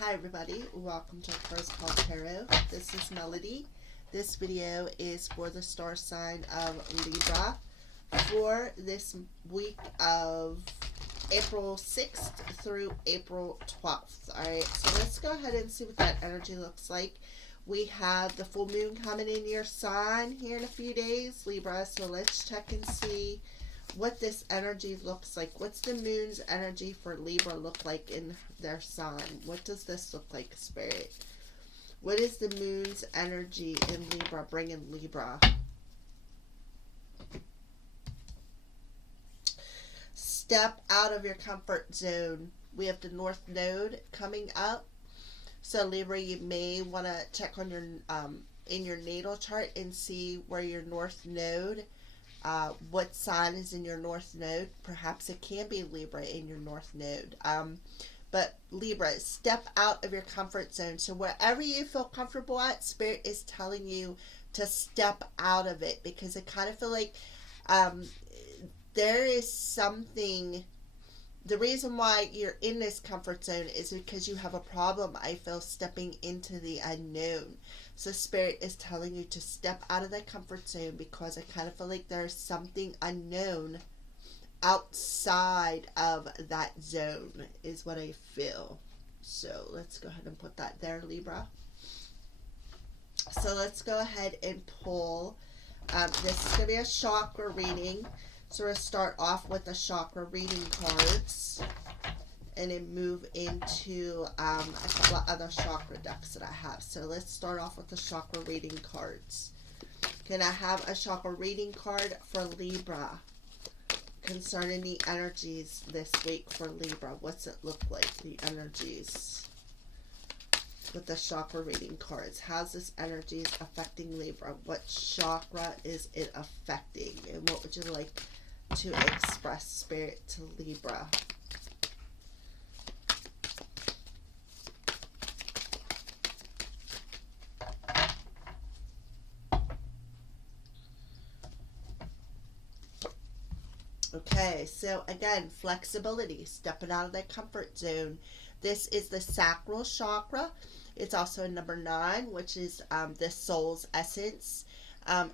Hi everybody, welcome to First Call Tarot. This is Melody. This video is for the star sign of Libra for this week of April 6th through April 12th. Alright, so let's go ahead and see what that energy looks like. We have the full moon coming in your sign here in a few days, Libra, so let's check and see what this energy looks like. What's the moon's energy for Libra look like in their sign? What does this look like, Spirit? What is the moon's energy in Libra bringing Libra? Step out of your comfort zone. We have the North Node coming up. So Libra, you may want to check on your in your natal chart and see where your North Node, what sign is in your North Node. Perhaps it can be Libra in your North Node. But Libra, step out of your comfort zone. So wherever you feel comfortable at, Spirit is telling you to step out of it, because I kind of feel like there is something. The reason why you're in this comfort zone is because you have a problem, I feel, stepping into the unknown. So Spirit is telling you to step out of that comfort zone, because I kind of feel like there's something unknown outside of that zone is what I feel. So let's go ahead and put that there, Libra. So let's go ahead and pull. This is going to be a chakra reading. So we're going to start off with the chakra reading cards and then move into a couple of other chakra decks that I have. So let's start off with the chakra reading cards. Can I have a chakra reading card for Libra concerning the energies this week for Libra? What's it look like, the energies with the chakra reading cards? How's this energies affecting Libra? What chakra is it affecting? And what would you like to express, Spirit, to Libra? Okay, so again, flexibility, stepping out of that comfort zone. This is the sacral chakra. It's also number 9, which is the soul's essence.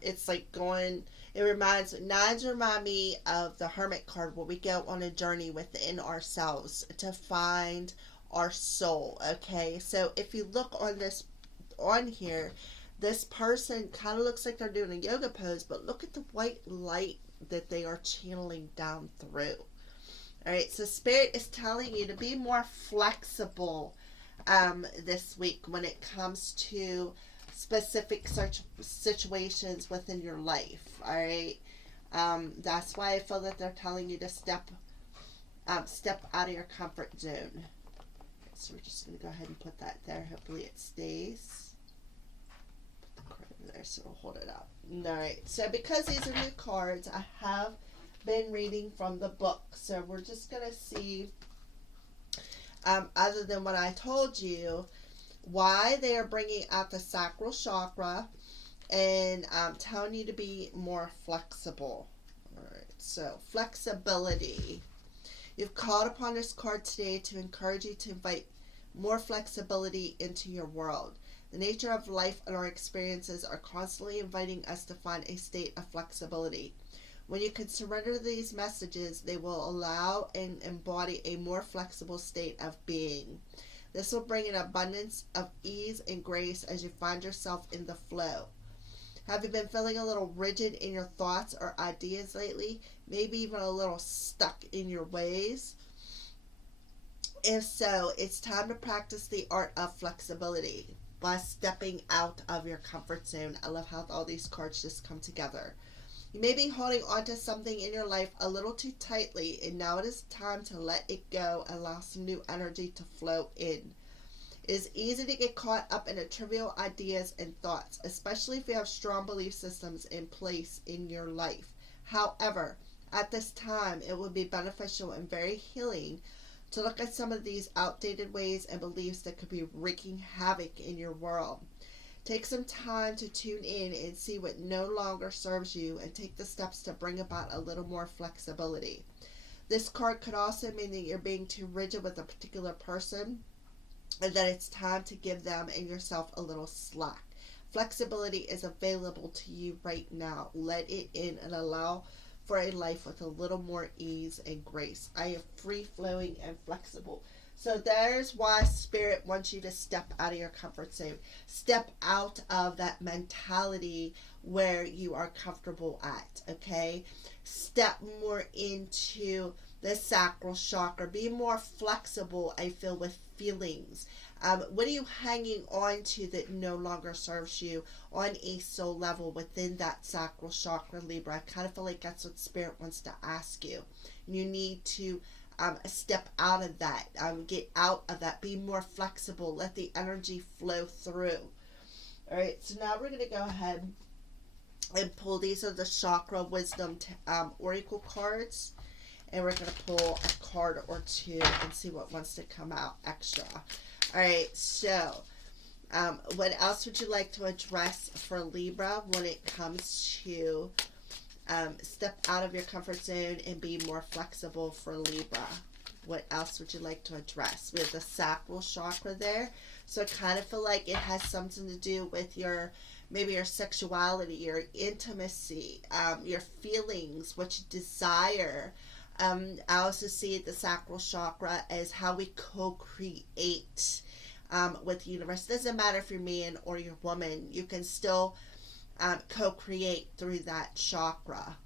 It's like going, nines remind me of the Hermit card, where we go on a journey within ourselves to find our soul. Okay, so if you look on this, on here, this person kind of looks like they're doing a yoga pose, but look at the white light that they are channeling down through. Alright, so Spirit is telling you to be more flexible this week when it comes to specific situations within your life. Alright, that's why I feel that they're telling you to step out of your comfort zone. So we're just going to go ahead and put that there. Hopefully it stays. There, so we'll hold it up. Alright, so because these are new cards, I have been reading from the book, so we're just gonna see, other than what I told you, why they are bringing out the sacral chakra and telling you to be more flexible. Alright, so flexibility. You've called upon this card today to encourage you to invite more flexibility into your world. The nature of life and our experiences are constantly inviting us to find a state of flexibility. When you can surrender these messages, they will allow and embody a more flexible state of being. This will bring an abundance of ease and grace as you find yourself in the flow. Have you been feeling a little rigid in your thoughts or ideas lately? Maybe even a little stuck in your ways? If so, it's time to practice the art of flexibility by stepping out of your comfort zone. I love how all these cards just come together. You may be holding on to something in your life a little too tightly, and now it is time to let it go and allow some new energy to flow in. It is easy to get caught up in trivial ideas and thoughts, especially if you have strong belief systems in place in your life. However, at this time, it would be beneficial and very healing to look at some of these outdated ways and beliefs that could be wreaking havoc in your world. Take some time to tune in and see what no longer serves you, and take the steps to bring about a little more flexibility. This card could also mean that you're being too rigid with a particular person and that it's time to give them and yourself a little slack. Flexibility is available to you right now. Let it in and allow for a life with a little more ease and grace. I am free flowing and flexible. So there's why Spirit wants you to step out of your comfort zone. Step out of that mentality where you are comfortable at, okay? Step more into the sacral chakra. Be more flexible, I feel, with feelings. What are you hanging on to that no longer serves you on a soul level within that sacral chakra, Libra? I kind of feel like that's what Spirit wants to ask you. You need to step out of that, get out of that, be more flexible, let the energy flow through. All right, so now we're going to go ahead and pull. These are the chakra wisdom oracle cards, and we're going to pull a card or two and see what wants to come out extra. All right, so what else would you like to address for Libra when it comes to step out of your comfort zone and be more flexible for Libra? What else would you like to address? We have the sacral chakra there. So I kind of feel like it has something to do with maybe your sexuality, your intimacy, your feelings, what you desire. I also see the sacral chakra as how we co-create with the universe. It doesn't matter if you're man or you're woman. You can still co-create through that chakra.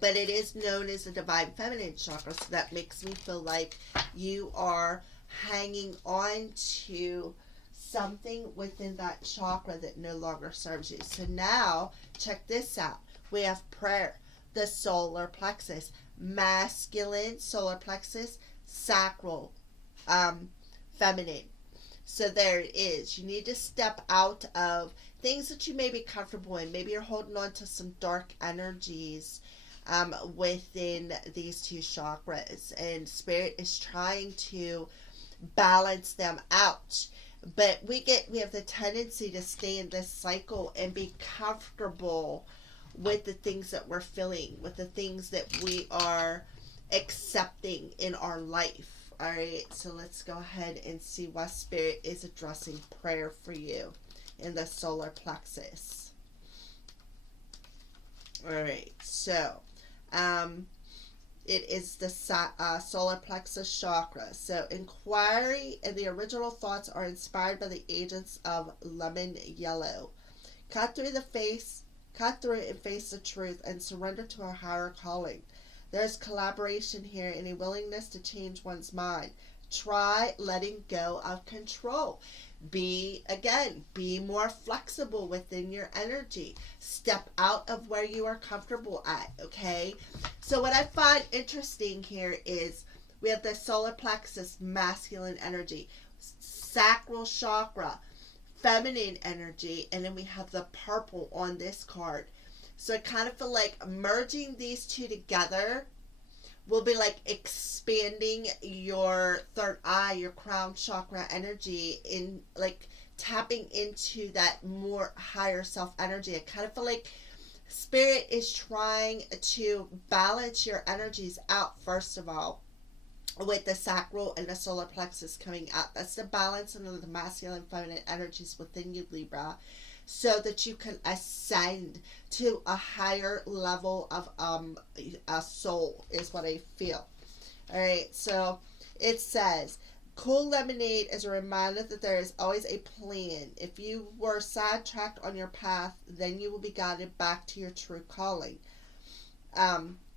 But it is known as the divine feminine chakra, so that makes me feel like you are hanging on to something within that chakra that no longer serves you. So now, check this out. We have prayer, the solar plexus, masculine solar plexus, sacral, feminine. So there it is. You need to step out of things that you may be comfortable in. Maybe you're holding on to some dark energies within these two chakras, and Spirit is trying to balance them out. But we have the tendency to stay in this cycle and be comfortable with the things that we're feeling, with the things that we are accepting in our life. All right, so let's go ahead and see why Spirit is addressing prayer for you in the solar plexus. All right, so it is the solar plexus chakra. So inquiry and the original thoughts are inspired by the agents of lemon yellow. Cut through and face the truth and surrender to our higher calling. There's collaboration here and a willingness to change one's mind. Try letting go of control. Be more flexible within your energy. Step out of where you are comfortable at, okay? So what I find interesting here is we have the solar plexus, masculine energy, sacral chakra, feminine energy, and then we have the purple on this card. So I kind of feel like merging these two together will be like expanding your third eye, your crown chakra energy, in like tapping into that more higher self energy. I kind of feel like Spirit is trying to balance your energies out, first of all, with the sacral and the solar plexus coming out. That's the balance of the masculine and feminine energies within you, Libra, so that you can ascend to a higher level of a soul, is what I feel. All right, so it says, cool lemonade is a reminder that there is always a plan. If you were sidetracked on your path, then you will be guided back to your true calling.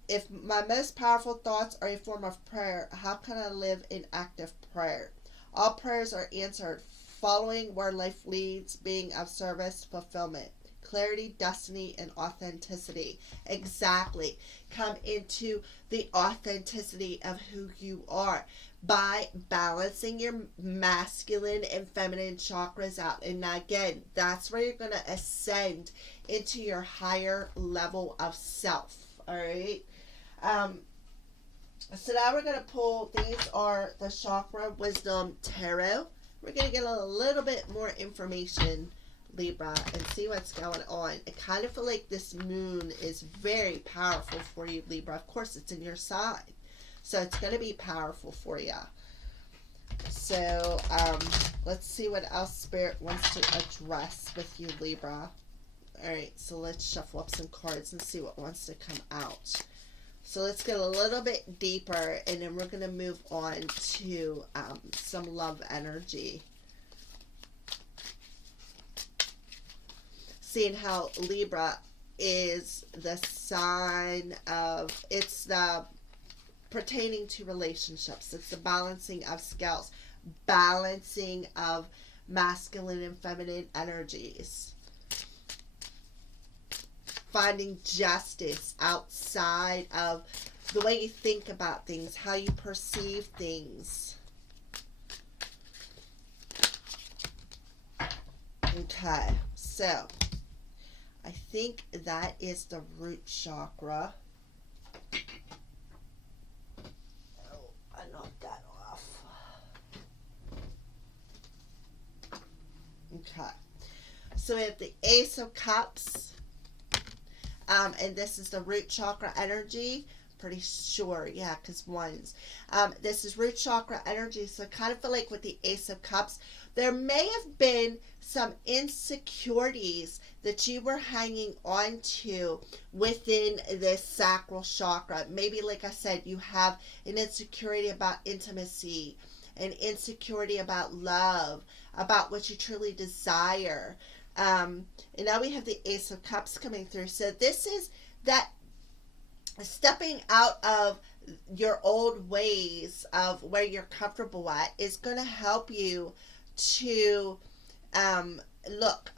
If my most powerful thoughts are a form of prayer, how can I live in active prayer? All prayers are answered, following where life leads, being of service, fulfillment, clarity, destiny, and authenticity. Exactly. Come into the authenticity of who you are by balancing your masculine and feminine chakras out. And again, that's where you're going to ascend into your higher level of self. All right. So now we're going to pull, these are the Chakra Wisdom Tarot. We're going to get a little bit more information, Libra, and see what's going on. I kind of feel like this moon is very powerful for you, Libra. Of course, it's in your sign, so it's going to be powerful for you. So So let's see what else Spirit wants to address with you, Libra. All right, so let's shuffle up some cards and see what wants to come out. So let's get a little bit deeper, and then we're going to move on to some love energy. Seeing how Libra is the sign of, it's the pertaining to relationships. It's the balancing of scales, balancing of masculine and feminine energies. Finding justice outside of the way you think about things, how you perceive things. Okay, so I think that is the root chakra. Oh, I knocked that off. Okay, so we have the Ace of Cups. And this is the root chakra energy. Pretty sure, yeah, because ones. This is root chakra energy. So I kind of feel like with the Ace of Cups, there may have been some insecurities that you were hanging on to within this sacral chakra. Maybe, like I said, you have an insecurity about intimacy, an insecurity about love, about what you truly desire. And now we have the Ace of Cups coming through. So this is that stepping out of your old ways of where you're comfortable at is going to help you to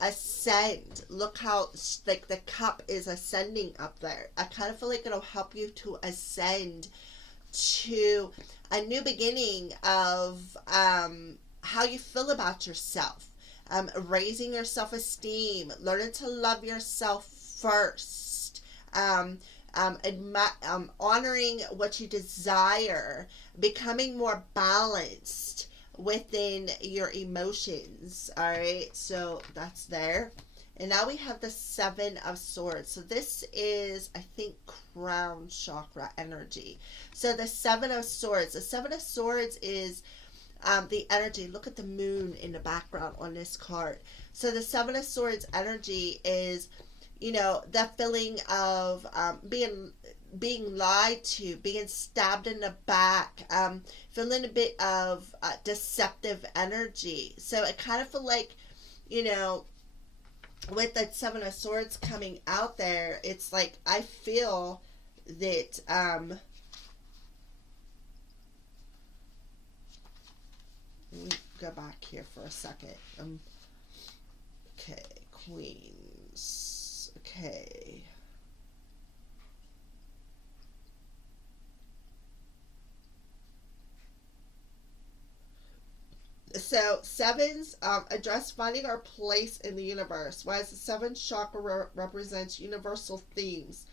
ascend. Look how like the cup is ascending up there. I kind of feel like it'll help you to ascend to a new beginning of how you feel about yourself. Raising your self-esteem, learning to love yourself first, honoring what you desire, becoming more balanced within your emotions. All right, so that's there. And now we have the Seven of Swords. So this is, I think, crown chakra energy. So the Seven of Swords. The Seven of Swords is the energy. Look at the moon in the background on this card. So the Seven of Swords energy is, that feeling of being lied to, being stabbed in the back, feeling a bit of deceptive energy. So I kind of feel like, with that Seven of Swords coming out there, it's like I feel that let me go back here for a second. Okay, Queens. Okay. So sevens address finding our place in the universe, whereas the seventh chakra represents universal themes.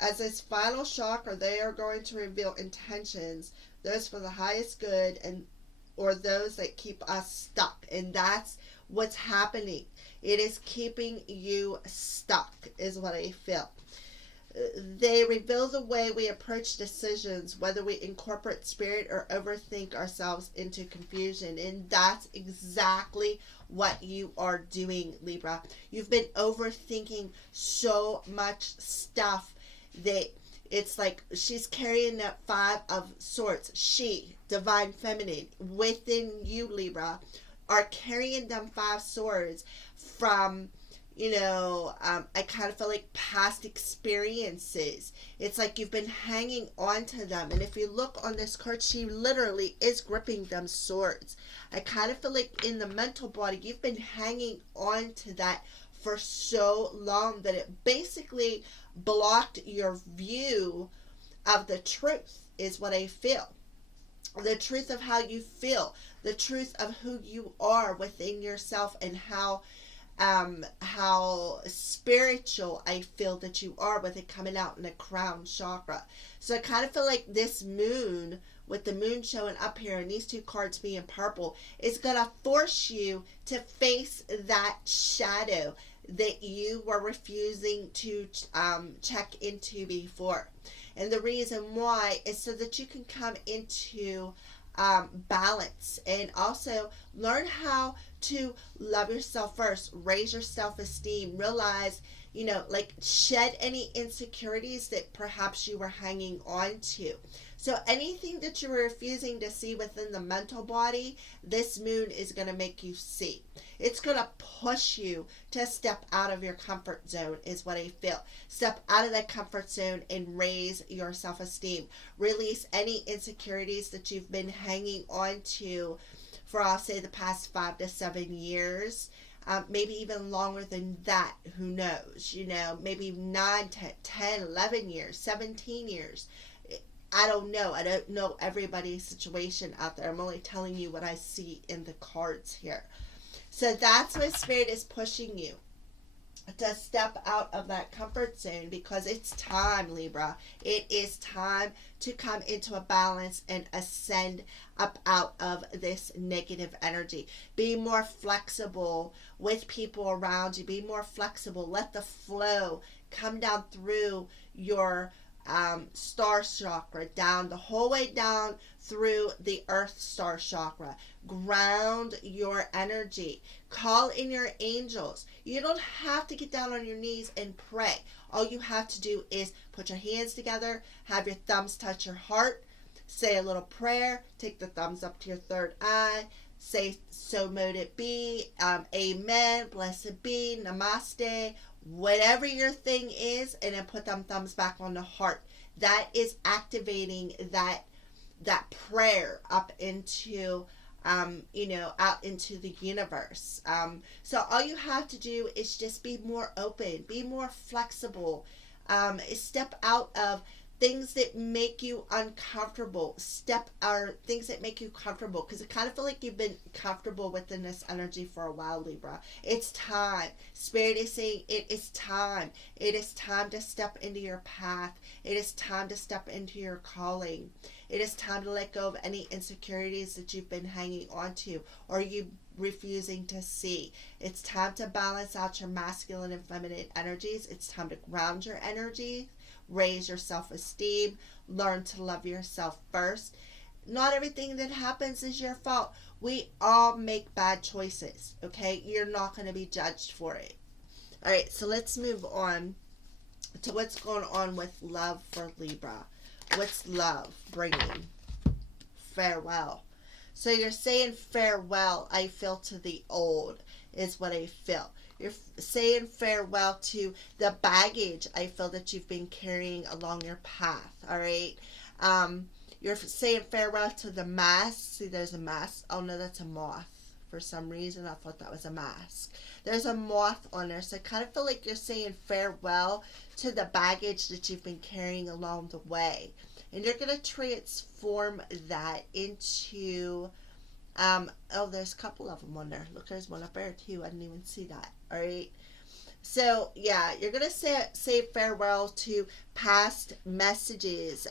As this final chakra, they are going to reveal intentions, those for the highest good and or those that keep us stuck. And that's what's happening. It is keeping you stuck, is what I feel. They reveal the way we approach decisions, whether we incorporate spirit or overthink ourselves into confusion. And that's exactly what you are doing, Libra. You've been overthinking so much stuff that it's like she's carrying that Five of Swords. She, divine feminine, within you, Libra, are carrying them Five Swords from, I kind of feel like past experiences. It's like you've been hanging on to them. And if you look on this card, she literally is gripping them swords. I kind of feel like in the mental body, you've been hanging on to that for so long that it basically blocked your view of the truth, is what I feel. The truth of how you feel, the truth of who you are within yourself, and how spiritual I feel that you are, with it coming out in the crown chakra. So I kind of feel like this moon, with the moon showing up here and these two cards being purple, is going to force you to face that shadow that you were refusing to check into before. And the reason why is so that you can come into balance, and also learn how to love yourself first, raise your self-esteem, realize, like, shed any insecurities that perhaps you were hanging on to. So anything that you were refusing to see within the mental body, this moon is going to make you see. It's going to push you to step out of your comfort zone, is what I feel. Step out of that comfort zone and raise your self-esteem. Release any insecurities that you've been hanging on to for, I'll say, the past 5 to 7 years. Maybe even longer than that, who knows, maybe 9, 10, 11 years, 17 years. I don't know. I don't know everybody's situation out there. I'm only telling you what I see in the cards here. So that's why Spirit is pushing you to step out of that comfort zone, because it's time, Libra. It is time to come into a balance and ascend up out of this negative energy. Be more flexible with people around you. Be more flexible. Let the flow come down through your star chakra, down the whole way down through the earth star chakra. Ground your energy. Call in your angels. You don't have to get down on your knees and pray. All you have to do is put your hands together, have your thumbs touch your heart, say a little prayer, take the thumbs up to your third eye, say, so mote it be, amen, blessed be, namaste, whatever your thing is, and then put them thumbs back on the heart. That is activating that prayer up into out into the universe. So all you have to do is just be more open, be more flexible, step out of things that make you uncomfortable. Things that make you comfortable, because I kind of feel like you've been comfortable within this energy for a while, Libra. It's time. Spirit is saying it is time. It is time to step into your path. It is time to step into your calling. It is time to let go of any insecurities that you've been hanging on to or you refusing to see. It's time to balance out your masculine and feminine energies. It's time to ground your energy, raise your self-esteem, learn to love yourself first. Not everything that happens is your fault. We all make bad choices, okay? You're not going to be judged for it. All right, so let's move on to what's going on with love for Libra. What's love bringing? Farewell. So you're saying farewell, I feel, to the old, is what I feel. You're saying farewell to the baggage I feel that you've been carrying along your path, all right? You're saying farewell to the mask. See, there's a mask. Oh, no, that's a moth. For some reason, I thought that was a mask. There's a moth on there, so I kind of feel like you're saying farewell to the baggage that you've been carrying along the way. And you're going to transform that into... there's a couple of them on there. Look, there's one up there too. I didn't even see that. All right. So yeah, you're gonna say farewell to past messages.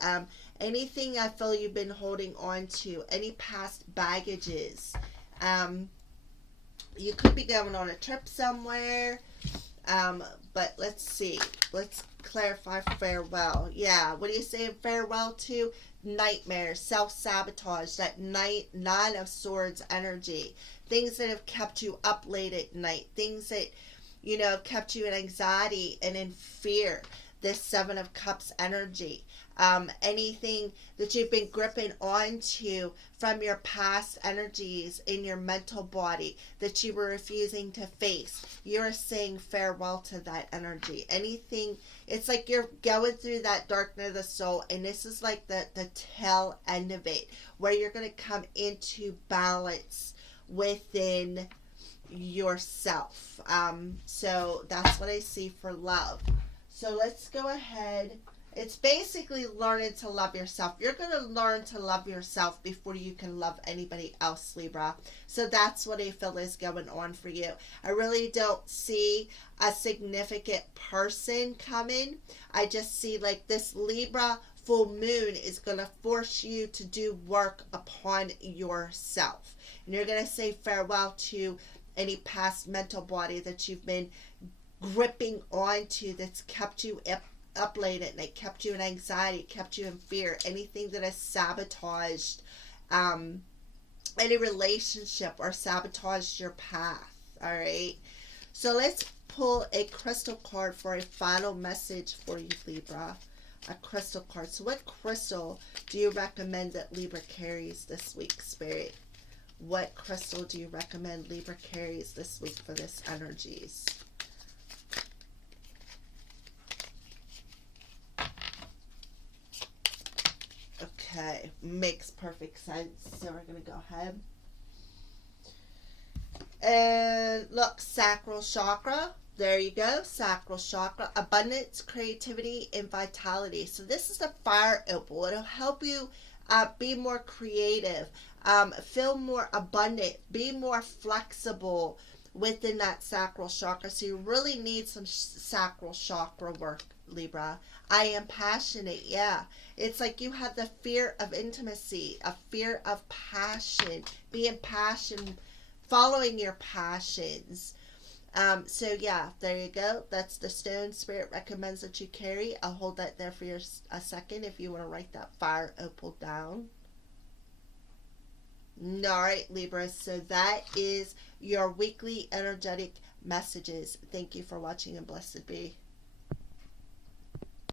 Anything I feel you've been holding on to, any past baggages. You could be going on a trip somewhere. But let's see. Let's clarify farewell. Yeah. What are you saying farewell to? Nightmares, self-sabotage, that nine of swords energy, things that have kept you up late at night, things that have kept you in anxiety and in fear, this 7 of cups energy, anything that you've been gripping onto from your past energies in your mental body that you were refusing to face, you're saying farewell to that energy. Anything, it's like you're going through that dark night of the soul, and this is like the tail end of it, where you're going to come into balance within yourself. So that's what I see for love. So let's go ahead. It's basically learning to love yourself. You're going to learn to love yourself before you can love anybody else, Libra. So that's what I feel is going on for you. I really don't see a significant person coming. I just see like this Libra full moon is going to force you to do work upon yourself. And you're going to say farewell to any past mental body that you've been gripping onto, that's kept you up late at night, kept you in anxiety, kept you in fear, anything that has sabotaged any relationship or sabotage your path. All right. So let's pull a crystal card for a final message for you, Libra. A crystal card. So what crystal do you recommend that Libra carries this week, Spirit? What crystal do you recommend Libra carries this week for this energies? Okay, makes perfect sense. So we're going to go ahead. And look, sacral chakra. There you go. Sacral chakra. Abundance, creativity, and vitality. So this is a fire opal. It'll help you be more creative, feel more abundant, be more flexible within that sacral chakra. So you really need some sacral chakra work, Libra. I am passionate. Yeah. It's like you have the fear of intimacy, a fear of passion, being passion, following your passions. So yeah, there you go. That's the stone Spirit recommends that you carry. I'll hold that there for you a second if you want to write that fire opal down. All right, Libra. So that is your weekly energetic messages. Thank you for watching and blessed be.